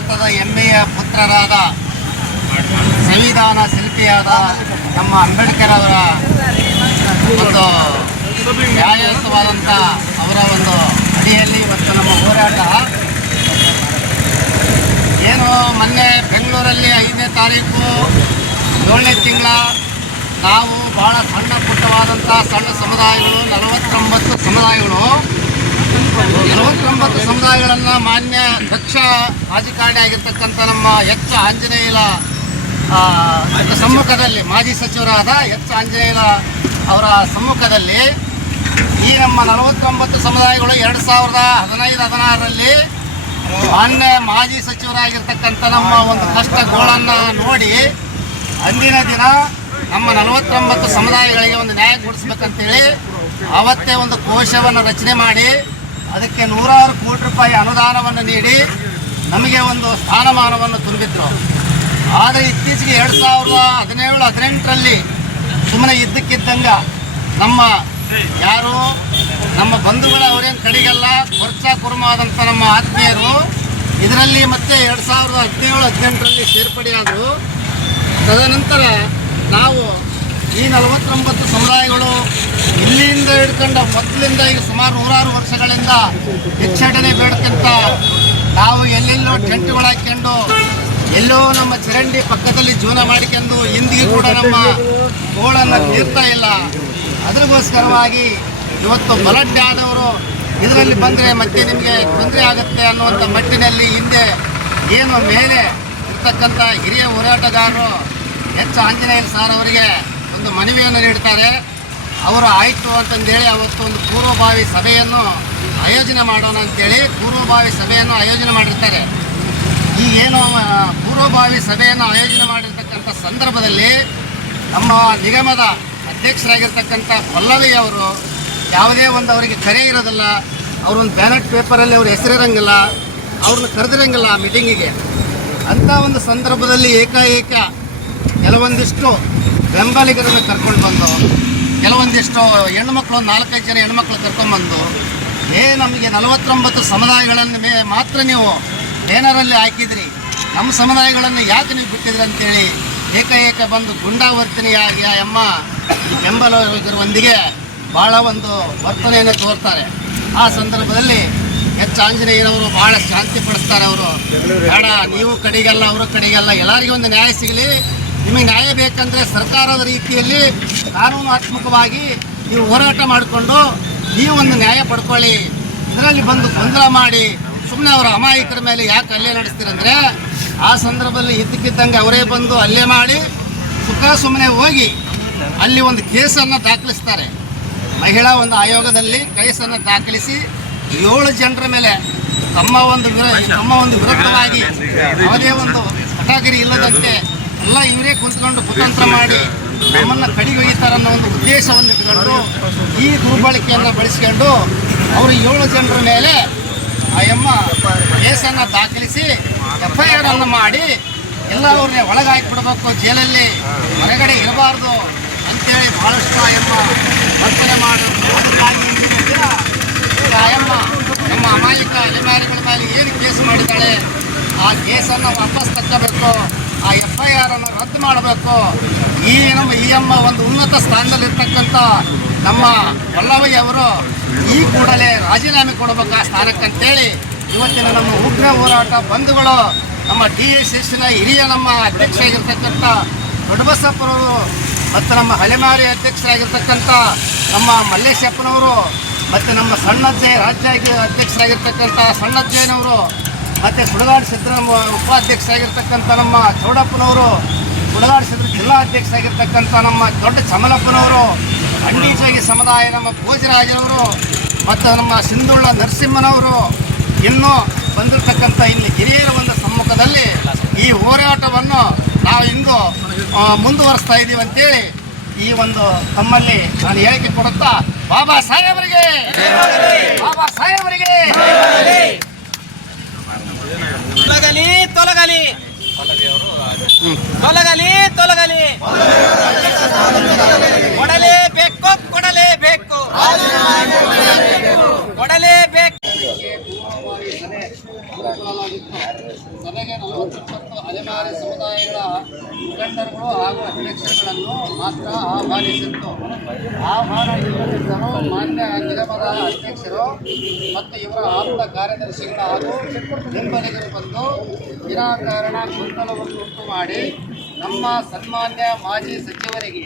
ಭಾರತದ ಹೆಮ್ಮೆಯ ಪುತ್ರರಾದ ಸಂವಿಧಾನ ಶಿಲ್ಪಿಯಾದ ನಮ್ಮ ಅಂಬೇಡ್ಕರ್ ಅವರ ಒಂದು ನ್ಯಾಯಯುತವಾದಂಥ ಅವರ ಒಂದು ಅಡಿಯಲ್ಲಿ ಇವತ್ತು ನಮ್ಮ ಹೋರಾಟ. ಏನು ಮೊನ್ನೆ ಬೆಂಗಳೂರಲ್ಲಿ ಐದನೇ ತಾರೀಕು ಏಳನೇ ತಿಂಗಳ ನಾವು ಭಾಳ ಸಣ್ಣ ಪುಟ್ಟವಾದಂಥ ಸಣ್ಣ ಸಮುದಾಯಗಳು, ನಲವತ್ತೊಂಬತ್ತು ಸಮುದಾಯಗಳು ನಲವತ್ತೊಂಬತ್ತು ಸಮುದಾಯಗಳನ್ನು ಮಾನ್ಯ ದಕ್ಷ ರಾಜಕಾರಣಿ ಆಗಿರ್ತಕ್ಕಂಥ ನಮ್ಮ ಎಚ್ ಆಂಜನೇಯಲ ಸಮ್ಮುಖದಲ್ಲಿ ಮಾಜಿ ಸಚಿವರಾದ ಎಚ್ ಆಂಜನೇಯಲ ಅವರ ಸಮ್ಮುಖದಲ್ಲಿ ಈ ನಮ್ಮ ನಲವತ್ತೊಂಬತ್ತು ಸಮುದಾಯಗಳು ಎರಡು ಸಾವಿರದ ಹದಿನೈದು, ಹದಿನಾರರಲ್ಲಿ ಮಾನ್ಯ ಮಾಜಿ ಸಚಿವರಾಗಿರ್ತಕ್ಕಂಥ ನಮ್ಮ ಒಂದು ಕಷ್ಟ ಗೋಳನ್ನು ನೋಡಿ ಅಂದಿನ ದಿನ ನಮ್ಮ ನಲವತ್ತೊಂಬತ್ತು ಸಮುದಾಯಗಳಿಗೆ ಒಂದು ನ್ಯಾಯ ಕೊಡಿಸ್ಬೇಕಂತೇಳಿ ಅವತ್ತೇ ಒಂದು ಕೋಶವನ್ನು ರಚನೆ ಮಾಡಿ ಅದಕ್ಕೆ ನೂರಾರು ಕೋಟಿ ರೂಪಾಯಿ ಅನುದಾನವನ್ನು ನೀಡಿ ನಮಗೆ ಒಂದು ಸ್ಥಾನಮಾನವನ್ನು ತುಂಬಿದ್ರು. ಆದರೆ ಇತ್ತೀಚೆಗೆ ಎರಡು ಸಾವಿರದ ಹದಿನೇಳು, ಹದಿನೆಂಟರಲ್ಲಿ ಸುಮ್ಮನೆ ಇದ್ದಕ್ಕಿದ್ದಂಗೆ ನಮ್ಮ ಯಾರು, ನಮ್ಮ ಬಂಧುಗಳ ಅವರೇನು ಕಡೆಗೆಲ್ಲ ಖರ್ಚ ಕುರುಮಾದಂಥ ನಮ್ಮ ಆತ್ಮೀಯರು ಇದರಲ್ಲಿ ಮತ್ತೆ ಎರಡು ಸಾವಿರದ ಹದಿನೇಳು, ಹದಿನೆಂಟರಲ್ಲಿ ಸೇರ್ಪಡೆಯಾದರು. ತದನಂತರ ನಾವು ಈ ನಲವತ್ತೊಂಬತ್ತು ಸಮುದಾಯಗಳು ಇಲ್ಲಿಂದ ಹಿಡ್ಕೊಂಡ ಮೊದಲಿಂದ ಈಗ ಸುಮಾರು ನೂರಾರು ವರ್ಷಗಳಿಂದ ಹೆಚ್ಚಾಟನೆ ಬೇಡ್ಕಂತ ನಾವು ಎಲ್ಲೆಲ್ಲೋ ಟೆಂಟ್ಗಳು ಹಾಕ್ಕೊಂಡು ಎಲ್ಲೋ ನಮ್ಮ ಚರಂಡಿ ಪಕ್ಕದಲ್ಲಿ ಜೀವನ ಮಾಡಿಕೊಂಡು ಇಂದಿಗೂ ಕೂಡ ನಮ್ಮ ಗೋಳನ್ನು ತೀರ್ತಾ ಇಲ್ಲ. ಅದಕ್ಕೋಸ್ಕರವಾಗಿ ಇವತ್ತು ಬಲಡ್ಡೆ ಆದವರು ಇದರಲ್ಲಿ ಬಂದರೆ ಮತ್ತೆ ನಿಮಗೆ ತೊಂದರೆ ಆಗುತ್ತೆ ಅನ್ನುವಂಥ ಮಟ್ಟಿನಲ್ಲಿ ಹಿಂದೆ ಏನು ಮೇಲೆ ಇರ್ತಕ್ಕಂಥ ಹಿರಿಯ ಹೋರಾಟಗಾರರು ಎಚ್. ಆಂಜನೇಯ ಸಾರ್ ಅವರಿಗೆ ಒಂದು ಮನವಿಯನ್ನು ನೀಡ್ತಾರೆ. ಅವರು ಆಯಿತು ಅಂತಂದೇಳಿ ಅವತ್ತು ಒಂದು ಪೂರ್ವಭಾವಿ ಸಭೆಯನ್ನು ಆಯೋಜನೆ ಮಾಡೋಣ ಅಂತೇಳಿ ಪೂರ್ವಭಾವಿ ಸಭೆಯನ್ನು ಆಯೋಜನೆ ಮಾಡಿರ್ತಾರೆ. ಈ ಏನು ಪೂರ್ವಭಾವಿ ಸಭೆಯನ್ನು ಆಯೋಜನೆ ಮಾಡಿರ್ತಕ್ಕಂಥ ಸಂದರ್ಭದಲ್ಲಿ ನಮ್ಮ ನಿಗಮದ ಅಧ್ಯಕ್ಷರಾಗಿರ್ತಕ್ಕಂಥ ಪಲ್ಲವಿ ಅವರು ಯಾವುದೇ ಒಂದು ಅವರಿಗೆ ಕರೆ ಇರೋದಿಲ್ಲ. ಅವ್ರೊಂದು ಬ್ಯಾಲೆಟ್ ಪೇಪರಲ್ಲಿ ಅವ್ರ ಹೆಸರಿರಂಗಿಲ್ಲ. ಅವ್ರನ್ನ ಕರೆದಿರಂಗಿಲ್ಲ ಆ ಮೀಟಿಂಗಿಗೆ. ಅಂಥ ಒಂದು ಸಂದರ್ಭದಲ್ಲಿ ಏಕಾಏಕ ಕೆಲವೊಂದಿಷ್ಟು ಬೆಂಬಲಿಗರನ್ನು ಕರ್ಕೊಂಡು ಬಂದು, ಕೆಲವೊಂದಿಷ್ಟು ಹೆಣ್ಮಕ್ಳು ನಾಲ್ಕೈದು ಜನ ಹೆಣ್ಮಕ್ಳು ಕರ್ಕೊಂಡ್ಬಂದು ಏ, ನಮಗೆ ನಲವತ್ತೊಂಬತ್ತು ಸಮುದಾಯಗಳನ್ನು ಮೇ, ಮಾತ್ರ ನೀವು ಬೇನರಲ್ಲಿ ಹಾಕಿದ್ರಿ. ನಮ್ಮ ಸಮುದಾಯಗಳನ್ನು ಯಾಕೆ ನೀವು ಬಿಟ್ಟಿದ್ರಿ ಅಂತೇಳಿ ಏಕಾಏಕ ಬಂದು ಗುಂಡಾವರ್ತನೆಯಾಗಿ ಆ ಅಮ್ಮ ಬೆಂಬಲಿಗರೊಂದಿಗೆ ಭಾಳ ಒಂದು ವರ್ತನೆಯನ್ನು ತೋರ್ತಾರೆ. ಆ ಸಂದರ್ಭದಲ್ಲಿ ಎಚ್. ಆಂಜನೇಯರವರು ಭಾಳ ಶಾಂತಿ ಪಡಿಸ್ತಾರೆ ಅವರು. ಬೇಡ, ನೀವು ಕಡೆಗೆಲ್ಲ, ಅವರು ಕಡೆಗೆಲ್ಲ ಎಲ್ಲರಿಗೂ ಒಂದು ನ್ಯಾಯ ಸಿಗಲಿ. ನಿಮಗೆ ನ್ಯಾಯ ಬೇಕಂದರೆ ಸರ್ಕಾರದ ರೀತಿಯಲ್ಲಿ ಕಾನೂನಾತ್ಮಕವಾಗಿ ನೀವು ಹೋರಾಟ ಮಾಡಿಕೊಂಡು ನೀವು ಒಂದು ನ್ಯಾಯ ಪಡ್ಕೊಳ್ಳಿ. ಇದರಲ್ಲಿ ಬಂದು ಗೊಂದಲ ಮಾಡಿ ಸುಮ್ಮನೆ ಅವರ ಅಮಾಯಕರ ಮೇಲೆ ಯಾಕೆ ಹಲ್ಲೆ ನಡೆಸ್ತೀರಂದರೆ ಆ ಸಂದರ್ಭದಲ್ಲಿ ಇದ್ದಕ್ಕಿದ್ದಂಗೆ ಅವರೇ ಬಂದು ಹಲ್ಲೆ ಮಾಡಿ ಸುಖ ಸುಮ್ಮನೆ ಹೋಗಿ ಅಲ್ಲಿ ಒಂದು ಕೇಸನ್ನು ದಾಖಲಿಸ್ತಾರೆ. ಮಹಿಳಾ ಒಂದು ಆಯೋಗದಲ್ಲಿ ಕೇಸನ್ನು ದಾಖಲಿಸಿ ಏಳು ಜನರ ಮೇಲೆ ತಮ್ಮ ಒಂದು ವಿರ ತಮ್ಮ ಒಂದು ವಿರುದ್ಧವಾಗಿ ಯಾವುದೇ ಒಂದು ಹಠಾಗಿರಿ ಇಲ್ಲದಂತೆ ಎಲ್ಲ ಇವರೇ ಕುಂತ್ಕೊಂಡು ಕುತಂತ್ರ ಮಾಡಿ ನಮ್ಮನ್ನ ಕಡಿಗೆ ಅನ್ನೋ ಒಂದು ಉದ್ದೇಶವನ್ನು ಇಟ್ಕೊಂಡು ಈ ದುರ್ಬಳಕೆಯನ್ನು ಬಳಸ್ಕೊಂಡು ಅವರು ಏಳು ಜನರ ಮೇಲೆ ಆ ಎಮ್ಮ ಕೇಸನ್ನು ದಾಖಲಿಸಿ ಎಫ್ ಐ ಆರ್ ಅನ್ನು ಮಾಡಿ ಎಲ್ಲ ಅವ್ರನ್ನೇ ಒಳಗೆ ಹಾಕಿಬಿಡ್ಬೇಕು ಜೈಲಲ್ಲಿ ಹೊರಗಡೆ ಇರಬಾರ್ದು ಅಂತೇಳಿ ಬಹಳಷ್ಟು ಆ ಎಮ್ಮ ವರ್ತನೆ ಮಾಡೋದು ಅದಕ್ಕಾಗಿ ಇಂದಿನ ದಿನ ಈ ಆ ಎಮ್ಮ ನಮ್ಮ ಅಮಾಯಕ ಅಲೆಮಾರಿಗಳ ಮೇಲೆ ಏನು ಕೇಸ್ ಮಾಡಿದ್ದಾಳೆ, ಆ ಕೇಸನ್ನು ವಾಪಸ್ ತಕ್ಕಬೇಕು. ಆ ಎಫ್ ಐ ಆರ್ ಅನ್ನು ರದ್ದು ಮಾಡಬೇಕು. ಈ ನಮ್ಮ ಈ ಎಮ್ಮ ಒಂದು ಉನ್ನತ ಸ್ಥಾನದಲ್ಲಿರ್ತಕ್ಕಂಥ ನಮ್ಮ ವಲ್ಲಭಯ್ಯ ಅವರು ಈ ಕೂಡಲೇ ರಾಜೀನಾಮೆ ಕೊಡಬೇಕು ಆ ಸ್ಥಾನಕ್ಕಂತೇಳಿ ಇವತ್ತಿನ ನಮ್ಮ ಉಗ್ರ ಹೋರಾಟ ಬಂಧುಗಳು, ನಮ್ಮ ಡಿ ಎಸ್ ಎಸ್ನ ಹಿರಿಯ ನಮ್ಮ ಅಧ್ಯಕ್ಷ ಆಗಿರ್ತಕ್ಕಂಥ ದೊಡ್ಡಬಸಪ್ಪನವರು ಮತ್ತು ನಮ್ಮ ಹಳೆಮಾರಿ ಅಧ್ಯಕ್ಷರಾಗಿರ್ತಕ್ಕಂಥ ನಮ್ಮ ಮಲ್ಲೇಶಪ್ಪನವರು ಮತ್ತು ನಮ್ಮ ಸಣ್ಣಜ್ಜೆ ರಾಜ್ಯ ಅಧ್ಯಕ್ಷರಾಗಿರ್ತಕ್ಕಂಥ ಸಣ್ಣಜ್ಜಯ್ಯನವರು ಮತ್ತು ಸುಡಗಾಡ್ ಉಪಾಧ್ಯಕ್ಷ ಉಪಾಧ್ಯಕ್ಷರಾಗಿರ್ತಕ್ಕಂಥ ನಮ್ಮ ಚೌಡಪ್ಪನವರು ಸುಡಗಾಡ್ ಸಿದ್ರ ಜಿಲ್ಲಾ ಅಧ್ಯಕ್ಷರಾಗಿರ್ತಕ್ಕಂಥ ನಮ್ಮ ದೊಡ್ಡ ಚಮಲಪ್ಪನವರು ಅಂಡೀಜಗಿ ಸಮುದಾಯ ನಮ್ಮ ಭೋಜರಾಜರವರು ಮತ್ತು ನಮ್ಮ ಸಿಂಧುಳ್ಳ ನರಸಿಂಹನವರು ಇನ್ನೂ ಬಂದಿರತಕ್ಕಂಥ ಇಲ್ಲಿ ಹಿರಿಯರ ಒಂದು ಸಮ್ಮುಖದಲ್ಲಿ ಈ ಹೋರಾಟವನ್ನು ನಾವು ಇಂದು ಮುಂದುವರಿಸ್ತಾ ಇದ್ದೀವಿ ಅಂತೇಳಿ ಈ ಒಂದು ತಮ್ಮಲ್ಲಿ ನಾನು ಹೇಳಿಕೆ ಕೊಡುತ್ತಾ, ಬಾಬಾ ಸಾಹೇಬರಿಗೆ ಬಾಬಾ ಸಾಹೇಬರಿಗೆ. ತೊಲಗಲಿ ತೊಲಗಲಿ. ತೊಲಗಲಿ ತೊಲಗಲಿ. ಕೊಡಲೇಬೇಕು ಕೊಡಲೇಬೇಕು. ಕೊಡಲೇಬೇಕು ಹಮ್ಮಿಕೊಳ್ಳಲಾಗಿತ್ತು ಸಭೆಗೆ ನಲವತ್ತೊಂಬತ್ತು ಅಲೆಮಾರಿ ಸಮುದಾಯಗಳ ಮುಖಂಡರುಗಳು ಹಾಗೂ ಅಧ್ಯಕ್ಷರುಗಳನ್ನು ಮಾತ್ರ ಆಹ್ವಾನಿಸಿತ್ತು. ಆಹ್ವಾನ ಇಲ್ಲದಿದ್ದರೂ ಮಾನ್ಯ ನಿಗಮದ ಅಧ್ಯಕ್ಷರು ಮತ್ತು ಇವರ ಆಪ್ತ ಕಾರ್ಯದರ್ಶಿಗಳ ಹಾಗೂ ಬೆಂಬಲಿಗರು ಬಂದು ವಿನಾಕಾರಣ ಗೊಂದಲವನ್ನು ಉಂಟು ಮಾಡಿ ನಮ್ಮ ಸನ್ಮಾನ್ಯ ಮಾಜಿ ಸಚಿವರಿಗೆ